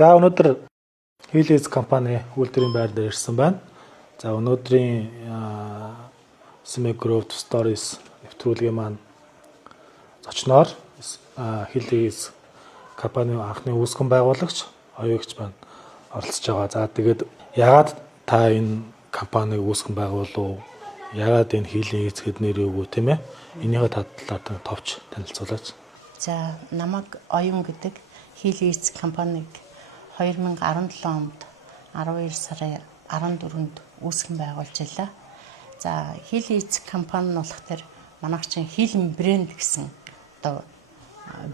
За өнөөдөр Healy's компани үйлдвэрийн байр дээр ирсэн байна. За өнөөдрийн Smeg Growth Stories нэвтрүүлгийн маань зочноор Healy's компани анхны үүсгэн байгуулагч оюугч байна оролцож байгаа. За тэгээд яагаад та энэ компаниг үүсгэн байгуулав? Яагаад энэ Healy's гэд нэр өгөө тийм ээ? Энийхээ талаар товч танилцуулаач. За намайг оюун гэдэг Healy's компаниг 2017 онд 12 сарын 14-нд үүсгэн байгуулж илаа. За Healy's компани нь болохоор манайх чинь Healing брэнд гэсэн одоо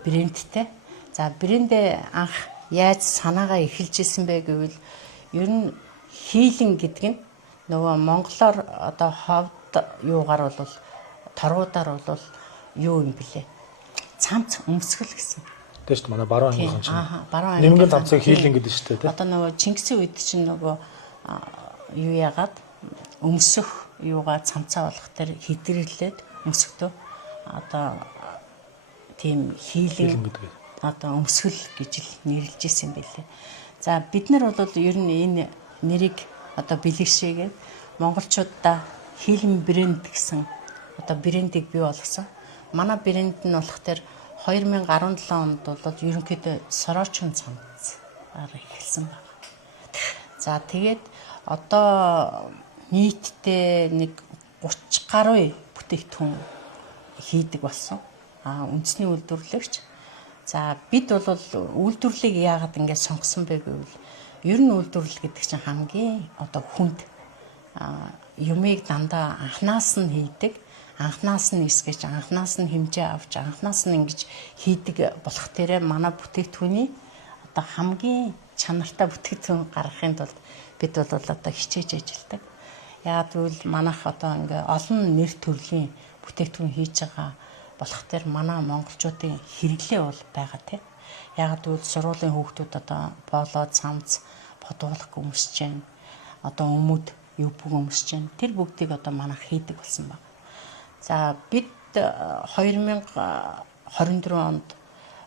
брэндтэй. За брэндээ анх яаж санаагаа эхэлж исэн бэ гэвэл ер нь Healing гэдэг нь нөгөө монголоор одоо ховд юугаар бол торгуудаар бол юу юм бэлээ? Цамц өмсгөл гэсэн. Тэш манай баруун ангийнхан чинь. Баруун нэмгэн цамцыг Healing гэдэг шүү дээ. Одоо нөгөө Чингисийн үед чинь нөгөө юу яагаад өмсөх юугаа цамцаа болох тэр хэдрэглээд өмсөхдөө одоо тийм Healing гэдэг. Одоо өмсгөл гэж л нэрлэж ирсэн байлээ. За бид нар бол ер нь энэ нэрийг одоо бэлэгшээгээд монголчуудаа Healing брэнд гэсэн одоо брэндийг бий болгосон. Манай брэнд нь болохоор 2017 онд бол ерөнхийдөө сорочон цамцаар эхэлсэн байна. За тэгээд одоо нийтдээ нэг 30 гаруй бүтээгдэхүүн хийдэг болсон. Үндэсний үйлдвэрлэгч. За бид бол үйлдвэрлэлийг яагаад ингэж сонгосон бэ гэвэл ер нь үйлдвэрлэл гэдэг чинь хамгийн одоо хүнд юмыг дандаа анханаас нь хийдэг. Анханаас нь эсгэж, анханаас нь хэмжээ авч, анханаас нь ингэж хийдэг болох тэрэ манай бүтээгдэхүүний одоо хамгийн чанартай бүтээгдэхүүн гаргахын тулд бид бол одоо хичээж ажилладаг. Яагаад гэвэл манайх одоо ингээ олон нэр төрлийн бүтээгдэхүүн хийж байгаа болох тэр манай монголчуудын хэрэглээ бол байгаа тийм. Яагаад гэвэл сургуулийн хүүхдүүд одоо болоо, цамц, бодуулах өмсөж जैन. Одоо өмд, юбг өмсөж जैन. Тэр бүгдийг одоо манайх хийдэг болсон байна. За бид 2024 онд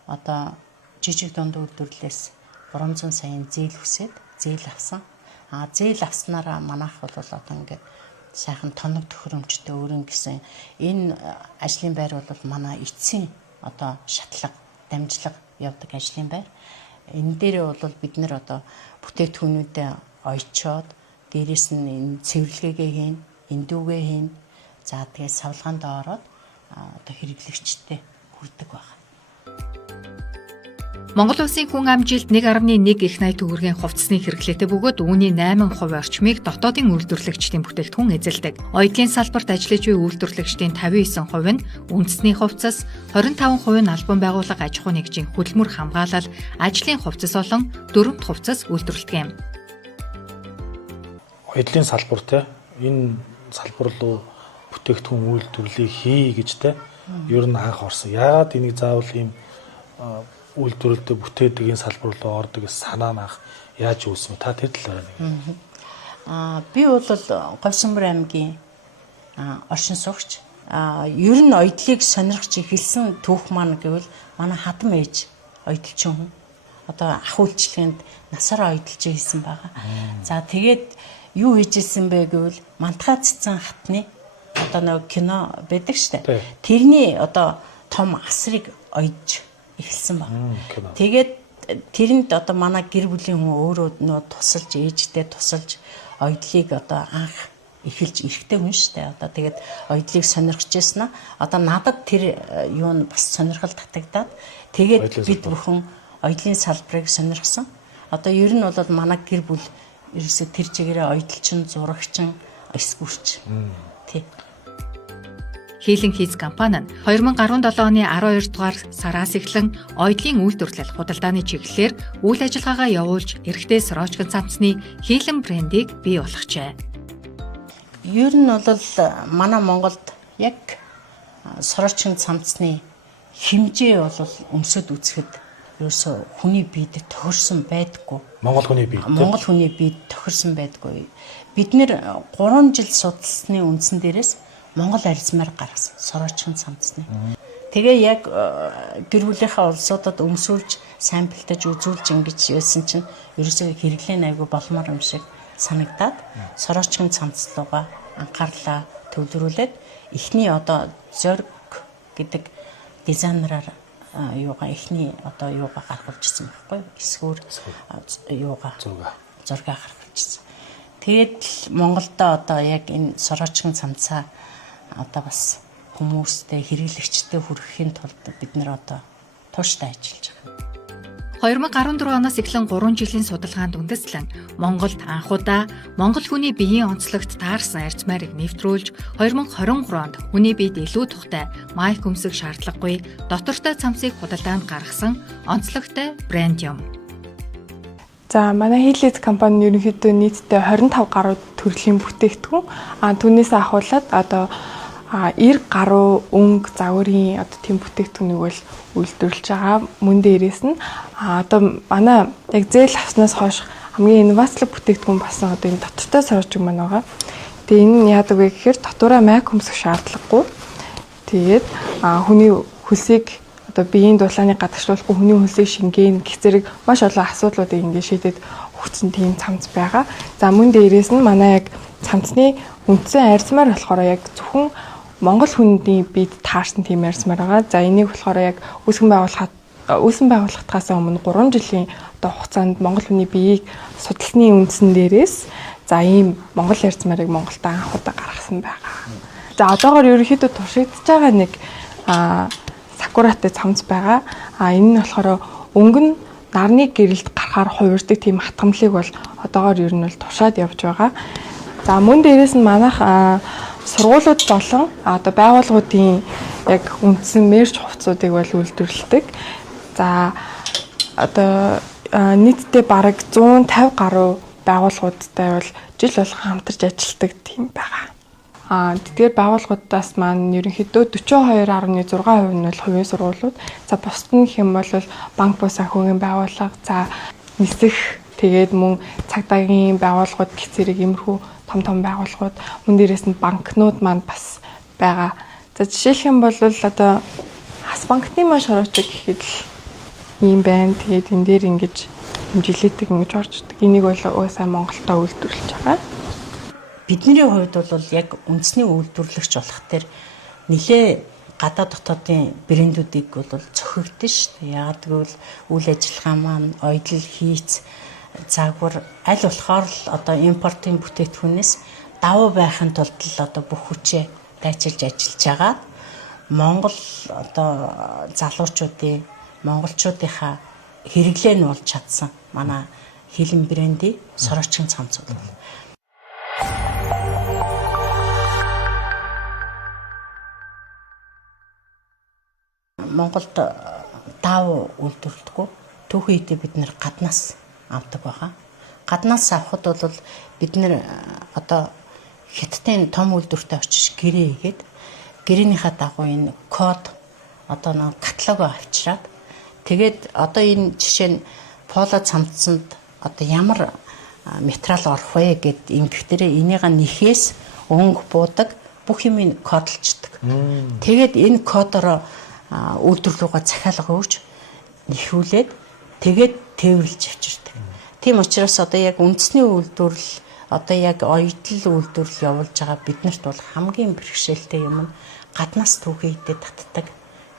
одоо жижиг дунд үйлдвэрлэлээс 300 саяын зээл хүсээд зээл авсан. Зээл авснараа манайх бол одоо ингээд сайхан тоног төхөөрөмжтэй өрн гэсэн энэ ажлын байр бол манай эцсийн одоо шатлаг, дамжлага явдаг ажлын байр. Энэ дээрээ бол бид нэр одоо бүтээгдэхүүнүүдэд ойчоод дээрээс нь энэ цэвэрлэгээ хийн, эндүүгээ хийн. За тэгээд савлгаанд ороод одоо хэрэглэгчтэй хүрдэг байна. Монгол улсын хүн амжилт 1.1 их 80 төгрөгийн хувцсны хэрэглээтэй бөгөөд үүний 8% орчмыг дотоодын үйлдвэрлэгчдийн бүтээгдэхүүн эзэлдэг. Оёдлын салбарт ажиллаж буй үйлдвэрлэгчдийн 59% нь үндэсний хувцас, 25% нь албан байгууллага аж ахуй нэгжийн хөдөлмөр хамгаалал, ажлын хувцас болон дөрөвт хувцас үйлдвэрлэдэг юм. Оёдлын салбар те энэ салбар руу бүтээгдэхүүн үйлдвэрлэлийг хий гэж те ер нь анх орсон. Яагаад энийг заавал ийм үйлдвэрлэлд бүтээдэг энэ салбар руу ордог гэсэн санаа нь анх яаж үүсв? Та тэр талаараа нэг. Би бол Говьсөнбөр аймгийн оршин суугч. Ер нь оёдлыг сонирхож эхэлсэн түүх маань гэвэл манай хадам ээж оёдлчин хүн. Одоо ах үйлчлэгэнд насаараа оёдлж ирсэн байгаа. За тэгээд юу хийжсэн бэ гэвэл мантхай цэцэн хатны одоо нэг кино байдаг штэ. Тэрний одоо том асрыг ойж эхэлсэн байна. Тэгээд тэрэнд одоо манай гэр бүлийн хүн өөрөө нөө тусалж ээжтэй тусалж оёдлыг одоо анх эхэлж эрэхтэй хүн штэ. Одоо тэгээд оёдлыг сонирхож байснаа одоо надад тэр юу нь бас сонирхол татагдаад тэгээд бид бүхэн оёдлын салбарыг сонирхсан. Одоо ер нь бол манай гэр бүл ерөөсө тэр чигээрээ оёдлчин, зурагчин, эсгүүрч. Тий. Healy's компани нь 2017 оны 12 дугаар сараас эхлэн оёдлын үйлдвэрлэл худалдааны чиглэлээр үйл ажиллагаагаа явуулж эрэгтэй сорочкон цамцны Healy брендийг бий болгожээ. Ер нь бол манай Монголд яг сорочкон цамцны хэмжээ бол өмсөд үзэхэд ерөөсө хүний биед тохирсон байдаггүй. Монгол хүний биед тохирсон байдаггүй. Бид нэр 3 жил судалсны үндсэн дээрээс Монгол арьсмаар гаргасан сорочкон цамцны. Тэгээ яг гэр бүлийнхаа улсуудад өмсүүлж сайн бэлтэж үзүүлж ингэж байсан чинь ерөөсөө хэрэглэн айгу болмоор юм шиг санагдаад сороочгийн цамцлууга анхаарлаа төвлөрүүлээд эхний одоо зорг гэдэг дизайнераар эхний юугаа гаргуулжсэн байхгүй эсгүүр юугаа зургаа гаргуулжсэн. Тэгээд Монголдо одоо яг энэ сороочгийн цамцаа одоо бас хүмүүстэй хэрэглэгчтэй хүргэхийн тулд бид нэр одоо тууштай ажиллаж байгаа. 2014 оноос эхлэн 3 жилийн судалгаанд үндэслэн Монголд анхудаа монгол хүний биеийн онцлогт таарсан арц майрыг нэвтрүүлж 2023 онд хүний биед илүү тухтай майк өмсөх шаардлагагүй дотортой цамцыг худалдаанд гаргасан онцлогтой брэнд юм. За манай Heelys компани ерөнхийдөө нийтдээ 25 гаруй төрлийн бүтээгдэхүүн түүнээс ахуулаад одоо 90 гаруй өнгө загварын одоо тийм бүтээгдэхүүнийг бол үйлдвэрлэж байгаа. Мөн дээрээс нь одоо манай яг зээл авснаас хойш хамгийн инновацлог бүтээгдэхүүн басан одоо энэ доттортой сорочиг маань байгаа. Тэгээ энэ нь яадаг вэ гэхээр дотоороо майк өмсөх шаардлагагүй. Тэгээд хүний хөлсийг одоо биеийн дулааны гадагшлуулахгүй хүний хөлсийг шингээн гэх зэрэг маш олон асуудлуудыг ингээд шийдэд өгсөн тийм цамц байгаа. За мөн дээрээс нь манай яг цамцны үндсэн арьсмаар болохоор яг зөвхөн Монгол хүний биед таарсан тийм арьсмаар байгаа. За энийг болохоор яг үүсгэн байгуулахтаас өмнө 3 жилийн одоо хугацаанд Монгол хүний биеийг судалсны үндсэн дээрээс за ийм Монгол арьсмаарыг Монголд анхудаа гаргасан байгаа. За одоогоор ерөнхийдөө туршигдж байгаа нэг сакуратай цамц байгаа. Энэ нь болохоор өнгө нь нарны гэрэлд гарахаар хувирдаг тийм хатгамлыг бол одоогоор ер нь бол тушаад явж байгаа. За мөн дээрээс нь манайх сургуулиуд болон одоо байгууллагуудын яг үндсэн мерч хувцсуудыг бол үйлдвэрлэдэг. За одоо нийтдээ бараг 150 гаруй байгууллагуудтай бол жил болгон хамтарч ажилладаг тийм байгаа. Тэгэхээр байгууллагуудаас маань ерөнхийдөө 42.6% нь бол хувийн сургуулиуд. За бусд нь гэх юм бол банк бус санхүүгийн байгууллага, за нисэх тэгээд мөн цагдаагийн байгууллагууд гэх зэрэг иймэрхүү том байгууллагууд, мөн дээрээс нь банкнууд маань бас байгаа. За жишээлх юм бол одоо хас банкны маш сорочиг гэхэд л ийм байна. Тэгээд энэ дээр ингэж хэмжилээдэг ингэж орждаг. Энийг бол уусаа Монголдо үйлдвэрлэж байгаа. Бидний хувьд бол яг үндэсний үйлдвэрлэгч болох төр нэлээ гадаад дотоодын брэндүүдийг бол цохигдсон шүү дээ. Яг тэгвэл үйл ажиллагаа маань ойдл хийц загвар аль болохоор л одоо импортын бүтээгдэхүүнээс давуу байхын тулд л одоо бүх хүчээ дайчилж ажиллаж байгаа. Монгол одоо залуучуудын монголчуудынхаа хэрэглээ нь болж чадсан манай Heelys брендийн сороочгийн цамцууд бол Монголд даав үйлдвэрлэдэггүй. Түүхэн үедээ бид нэр гаднаас авдаг байгаа. Гаднаас авахд бол бид нэр одоо Хятадын том үйлдвэртэй очиж гэрээ хийгээд гэрээнийхээ дагуу энэ код одоо нэг каталог авчираад тэгээд одоо энэ жишээ нь поло цамцсанд одоо ямар материал орох вэ гэд ингэхдээ энийг нэхээс өнгө буудаг бүх юм кодлчдаг. Тэгээд энэ кодороо үйлдвэрлэлүүгээ захиалга өгж нэхүүлээд тэгээд тээвэрлж авчирдаг. Тийм учраас одоо яг үндэсний үйлдвэрлэл одоо яг ойдл үйлдвэрлэл явуулж байгаа биднэрт бол хамгийн бэрхшээлтэй юм нь гаднаас түүхий идэ татдаг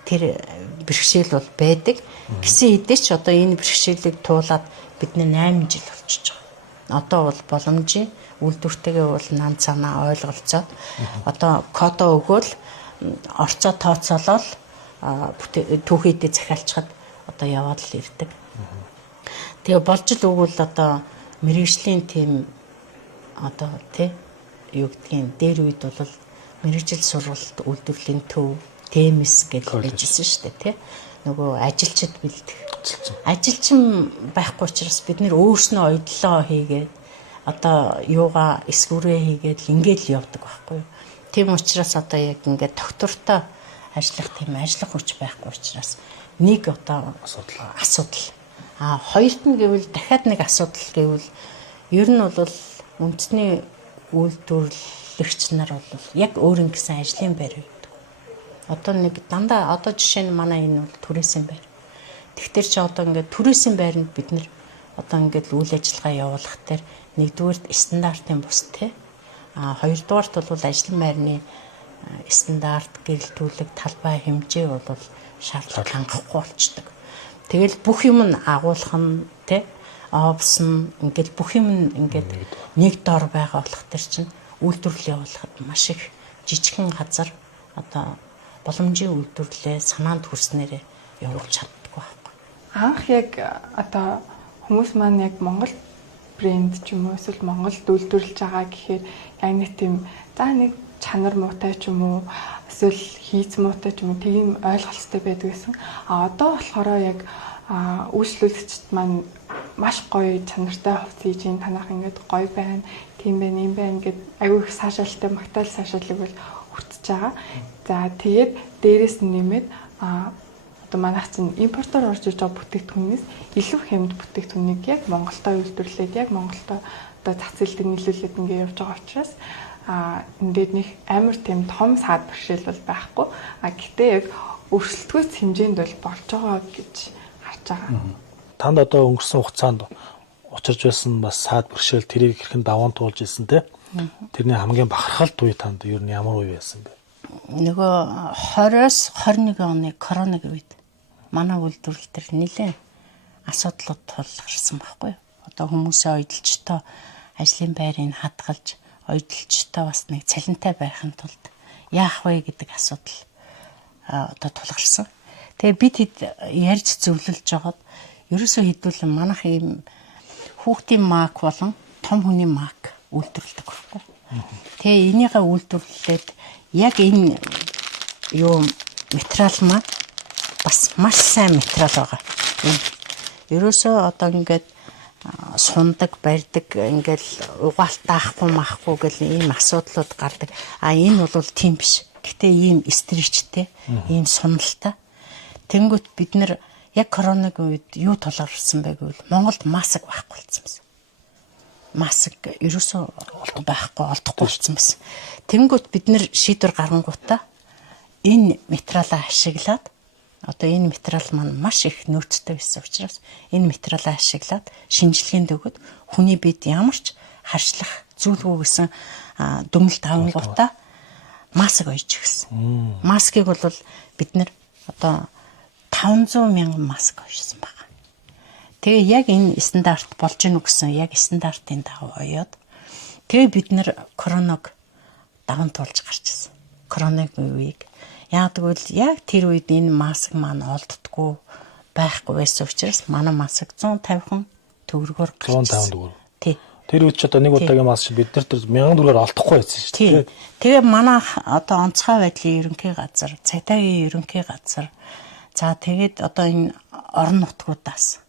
тэр бэрхшээл бол байдаг. Гэсэн хэдий ч одоо энэ бэрхшээлийг туулаад бидний 8 жил болчихж байгаа. Одоо бол боломжийн үйлдвэртэйгээ бол нан цаанаа ойлголцоод одоо кодо өгөөл орцоо тооцоолол түүхий идэ захиалчхад одоо яваад л ирдэг. Тэгээ болж л өгвөл одоо мэрэгжлийн тийм одоо юу гэдгийг дээр үед бол мэрэгжил сургалт үйлдвэрлэлийн төв ТМС гэж хэлжсэн шүү дээ тий. Нөгөө ажилчид бэлдэх. Ажилчин байхгүй учраас бид нэр өөрснөө ойдлоо хийгээд одоо юугаа эсвүрээ хийгээд л ингээд л явдаг байхгүй юу. Тийм учраас одоо яг ингээд доктортой ажиллах тийм ажиллах хүч байхгүй учраас нэг одоо асуудал. Хоёрт нь гэвэл дахиад нэг асуудал гэвэл ер нь бол үндэсний үйлдвэрлэгч нар бол яг өөр юм гэсэн ажлын байр байдаг. Одоо нэг дандаа одоо жишээ нь манай энэ бол түрээсийн байр. Тэгтэр чи одоо ингээд түрээсийн байранд бид нэр одоо ингээд үйл ажиллагаа явуулах дээр нэгдүгээрт стандартын бус тий. Хоёрдугаарт бол ажлын байрны стандарт, гэрэлтүүлэг, талбай хэмжээ бол шаардлага хангахгүй болчдөг. Тэгэл бүх юм нь агуулах нь тий оовс нь ингээд бүх юм ингээд нэг дор байгаа болох төр чинь үйлдвэрлэл явуулахад маш их жижигхэн газар одоо боломжийн үйлдвэрлэлээ санаанд хүрснээрээ явуулж чаддаг байхгүй. Анх яг одоо хүмүүс маань яг Монгол брэнд ч юм уу эсвэл Монголд үйлдвэрлэж байгаа гэхээр яг нэг тийм нэг чанар муутай ч юм уу эсвэл хийц муутай ч юм уу тийм ойлголттой байдаг гэсэн. Одоо болохоор яг үйлчлүүлэгчд маань маш гоё чанартай хувц хийж ин танах ингээд гоё байна, тийм байна, юм байна гэд аюу их саашаалтай магтаал саашаалыг бол хүртэж байгаа. За тэгээд дээрэс нь нэмээд одоо манайх чинь импортоор орж иж байгаа бүтээгдэхүүнээс илүү хямд бүтээгдэхүүнийг яг Монголдо үйлдвэрлээд яг Монголдо одоо зах зээл дээр нийлүүлээд ингээд явж байгаа учраас энэ нэг амар тийм том саад бэрхшээл бол байхгүй. Гэтээ яг өрсөлдөхүйц хэмжээнд бол болж байгаа гэж харж байгаа. Танд одоо өнгөрсөн хугацаанд учирч байсан бас саад бэрхшээл тэрийг хэрхэн даван туулж ирсэн те. Тэрний хамгийн бахархалт үе танд ер нь ямар үе байсан бэ? Нөгөө 20-с 21 оны коронавиг үед манай үйлдвэрлэл төр нэлээд асуудлууд тулгарсан байхгүй юу? Одоо хүмүүсээ ойдолчтой ажлын байрыг хадгалж, ойдолчтой бас нэг цалинтай байхын тулд яах вэ гэдэг асуудал одоо тулгарсан. Тэгээ бид ярьж зөвлөлж жагаад ерөөсөө хэдүүлэн манайх ийм хүүхдийн мак болон том хүний мак үйлдвэрлэдэг байхгүй. Тэгээ энийгээ үйлдвэрлээд яг энэ юу материал маань бас маш сайн материал байгаа. Ерөөсөө одоо ингээд сундаг, барьдаг, ингээл угаалт даахгүй маахгүй гэл ийм асуудлууд гардаг. Энэ бол тийм биш. Гэтэ ийм стричтэй, ийм суналтай. Тэнгүүт бид нэр яг коронавигийн үед юу тулгарсан бэ гэвэл Монголд маск байхгүй болсон байсан. Маск ерөөсөө байхгүй олдохгүй болсон байсан. Тэнгүүт бид нэр шийдвэр гаргангуудаа энэ материалаа ашиглаад одоо энэ материал маань маш их нөөцтэй байсан учраас энэ материалаа ашиглаад шинжилгээнд өгöd хүний бид ямар ч харшлах зүйлгүй гэсэн дүгнэлт авангуудаа маск ойж гисэн. Маскыг бол бид нэр одоо 500,000 маск ойсон байна. Тэгээ яг энэ стандарт болж гэнэ гэсэн яг стандартын дагуу оёод тэгээ бид нэр коронавиг даван туулж гарч ирсэн. Коронавигийн үеийг яг тэгвэл яг тэр үед энэ маск маань олддоггүй байхгүй байсан учраас манай маск 150 төгрөгөөр гарч ирсэн. 150 төгрөг. Тий. Тэр үед ч одоо нэг удаагийн маск бид нар тэр 1000 төгрөгөөр олдохгүй байсан шүү дээ. Тэгээ манай одоо онцгой байдлын ерөнхий газар, цагдаагийн ерөнхий газар за тэгээд одоо энэ орон нутгуудаас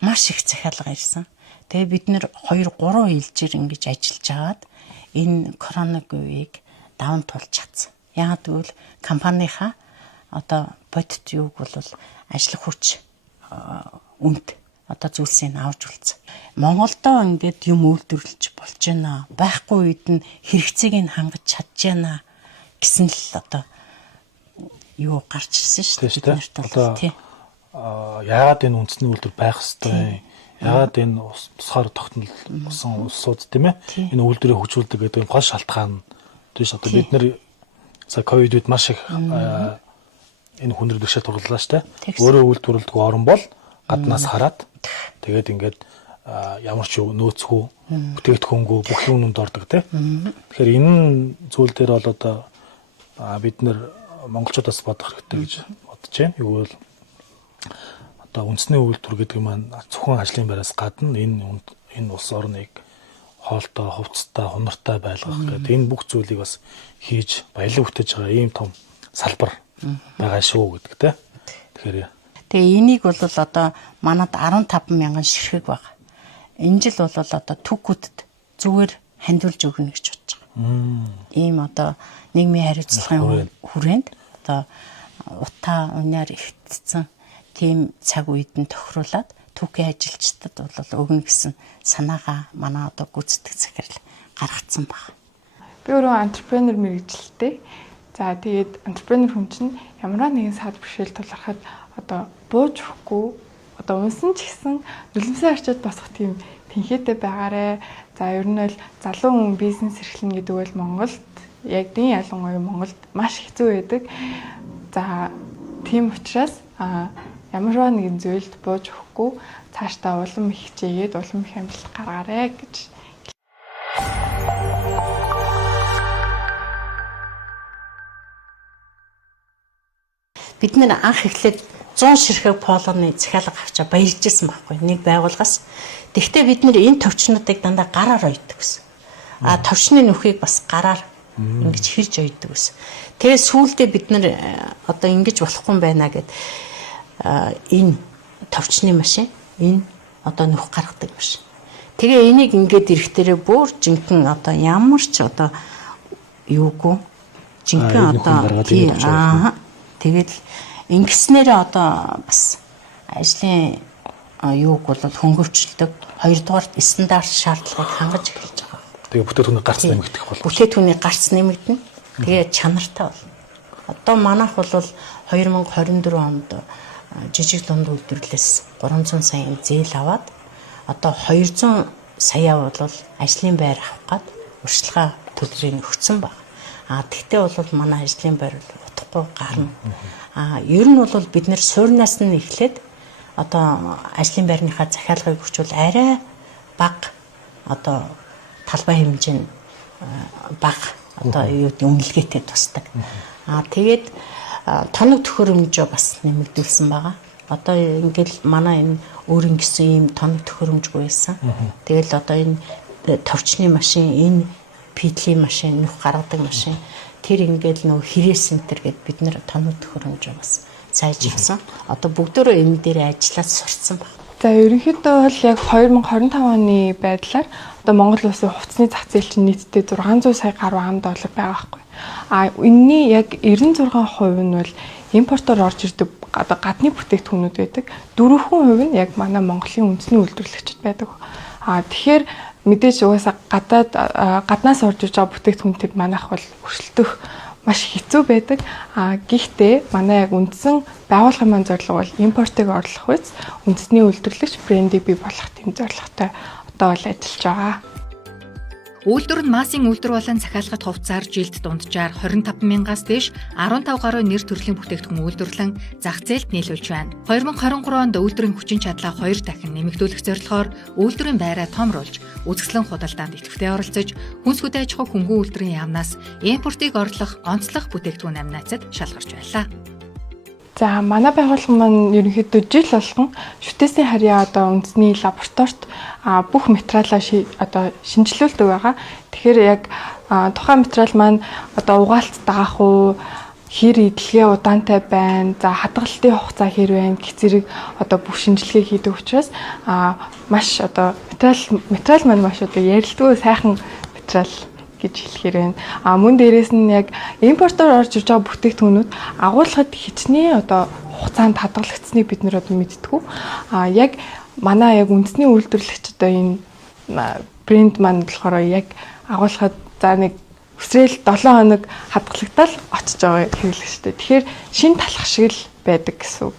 маш их захиалга ирсэн. Тэгээ бид нэр 2-3 ээлжээр ингэж ажиллаж агаад энэ коронавигийн үеийг даван туулж чадсан. Яг тэгвэл компанийнхаа одоо бодит юуг бол ажлах хүч үнд одоо зүйлсийг авч үлдсэн. Монголдоо ингээд юм үйлдвэрлэж болж байна. Байхгүй үед нь хэрэгцээг нь хангаж чадж байна гэсэн л одоо юу гарч ирсэн шүү дээ. Одоо яагаад энэ үндэсний үйлдвэр байх ёстой? Яагаад энэ тусгаар тогтнол болсон улсууд тийм ээ? Энэ үйлдвэрийг хөгжүүлдэг гэдэг гол шалтгаан тийш одоо бид нэр за ковид үед маш их энэ хүндрэл бэрхшээл турлаа штэ. Өөрөө үйлдвэрлэдэг орн бол гаднаас хараад тэгээд ингээд ямар ч нөөцгүй бүтээгдэхүүнгүй бүх юмд ордог тийм. Тэгэхээр энэ зүйл дээр бол одоо бид нэр монголчуудаас бодох хэрэгтэй гэж бодож байна. Юу бол одоо үндэсний үйлдвэр гэдэг маань зөвхөн ажлын байраас гадна энэ улс орныг хоолтой, хувцастай, хунартай байлгах гэдэг энэ бүх зүйлийг бас хийж баялаг бүтээж байгаа ийм том салбар байгаа шүү гэдэг тийм. Тэгэхээр тэгээ энийг бол одоо манад 15,000 ширхэг байгаа. Энэ жил бол одоо түүхүүдэд зүгээр хандуулж өгнө гэж бодож байгаа. Ийм одоо нийгмийн хариуцлагын хүрээнд одоо утаа унаар ихтсэн тийм цаг үед нь тохируулаад түүхийн ажилчдад бол өгнө гэсэн санаагаа манай одоо гүйцэтгэх захирал гаргацсан байна. Би өөрөө антрепренер мэргэжилтэй. За тэгээд entrepreneur хүн чинь ямар нэгэн сад бэрхшээл тулгархад одоо бууж өгөхгүй одоо унсан ч гэсэн нулимсаа арчаад босох тийм тэнхээтэй байгаарэ. За ер нь бол залуу хүн бизнес эрхлэнэ гэдэг бол Монголд яг дийн ялангуяа Монголд маш хэцүү байдаг. За тийм учраас ямар нэгэн зүйлд бууж өгөхгүй цаашдаа улам их хичээгээд улам их амжилт гаргаарэ гэж. Бид нэр анх эхлээд 100 ширхэг полоны захиалга авчаа баярлж ирсэн байхгүй нэг байгууллагаас. Тэгвэл бид нэр энэ төвчнүүдийг дандаа гараар ойдог гэсэн. Төвчний нүхийг бас гараар ингэж хэрж ойдог гэсэн. Тэгээ сүүлдээ бид нэр одоо ингэж болохгүй байна гэд энэ төвчний машин энэ одоо нүх гаргадаг машин. Тэгээ энийг ингээд ирэхтэрээ бүр жинхэнэ одоо ямар ч одоо юугүй жинхэнэ одоо тэгээд ингэснээрээ одоо бас ажлын юуг бол хөнгөвчлөдөг. Хоёрдугаар стандарт шаардлагыг хангаж эхэлж байгаа. Тэгээ бүтээтгүүний гарц нэмэгдэх бол. Бүтээтгүүний гарц нэмэгдэнэ. Тэгээ чанартай болно. Одоо манайх бол 2024 онд жижиг дунд үйлдвэрлэлээс 300 саяын зээл аваад одоо 200 сая бол ажлын байр авах гад урьдчилгаа төлбөрийг өгсөн баг. Тэгтээ бол манай ажлын байр утгагүй гарна. Ер нь бол бид нэр суурнаас нь эхлээд одоо ажлын байрныхаа захиалгыг өгчвөл арай бага одоо талбай хэмжээ бага одоо юу гэдэг үнэлгээтэй тусдаг. Тэгээд тоног төхөөрөмжөө бас нэмэгдүүлсэн байгаа. Одоо ингээл манай энэ өөр ингэсэн ийм тоног төхөөрөмжгүй байсан. Тэгэл одоо энэ товчны машин, энэ пидлийн машин, нүх гаргадаг машин тэр ингээл нөө хэрэг центр гэд бид нэр тоног төхөөрөмжөө бас сайжруулсан. Одоо бүгдөө энэ дээр ажиллаад сурцсан байна. За ерөнхийдөө бол яг 2025 оны байдлаар одоо Монгол улсын хувцсны зах зээл чинь нийтдээ 600 сая гаруй ам доллар байгаа байхгүй. Энэний яг 96% нь бол импортоор орж ирдэг одоо гадны бүтээгдэхүүнүүд байдаг. 4% нь яг манай Монголын үндэсний үйлдвэрлэгчид байдаг. Тэгэхээр мэдээж угаасаа гаднаас орж ирж байгаа бүтээгдэхүүнтэй манайх бол өршөлтөх маш хэцүү байдаг. Гэхдээ манай яг үндсэн байгууллагын маань зорилго бол импортыг орлох үс үндэсний үйлдвэрлэгч брендийг бий болгох тийм зорилготой одоо бол ажиллаж байгаа. Үйлдвэр нь массын үйлдвэр болон захиалгад хувцаар жилд дунджаар 25 мянгаас дээш 15 гаруй нэр төрлийн бүтээгдэхүүн үйлдвэрлэн зах зээлд нийлүүлж байна. 2023 онд үйлдвэрийн хүчин чадлаа 2 дахин нэмэгдүүлэх зорилгоор үйлдвэрийн байраа томруулж, үзэсгэлэн худалдаанд идэвхтэй оролцож, хүнс хөдөө аж ахуй хөнгөн үйлдвэрийн яамнаас импортыг орлох онцлог бүтээгдэхүүн амнацад шалгарч байлаа. За манай байгууллага маань ерөнхийдөө жил болгон шүтээсийн харьяа одоо үндэсний лабораторид бүх материалаа одоо шинжилүүлдэг байгаа. Тэгэхээр яг тухайн материал маань одоо угаалт даах уу, хэр идэлгээ удаантай байна, за хадгалтын хугацаа хэр байна гэх зэрэг одоо бүх шинжилгээ хийдэг учраас маш одоо материал маань маш одоо ярилдгүй сайхан материал гэж хэлэхээр байна. Мөн дээрээс нь яг импортоор орж ирж байгаа бүтээгдэхүүнүүд агуулгад хичнээн одоо хугацаанд хадгалагдсныг бид нэр одоо мэдтгүү. Яг манай яг үндэсний үйлдвэрлэгч одоо энэ брэнд маань болохоор яг агуулгад за нэг өсрэл 7 хоног хадгалагдаад очиж байгаа хэрэглэгчтэй. Тэгэхээр шин талах шиг л байдаг гэсэн үг.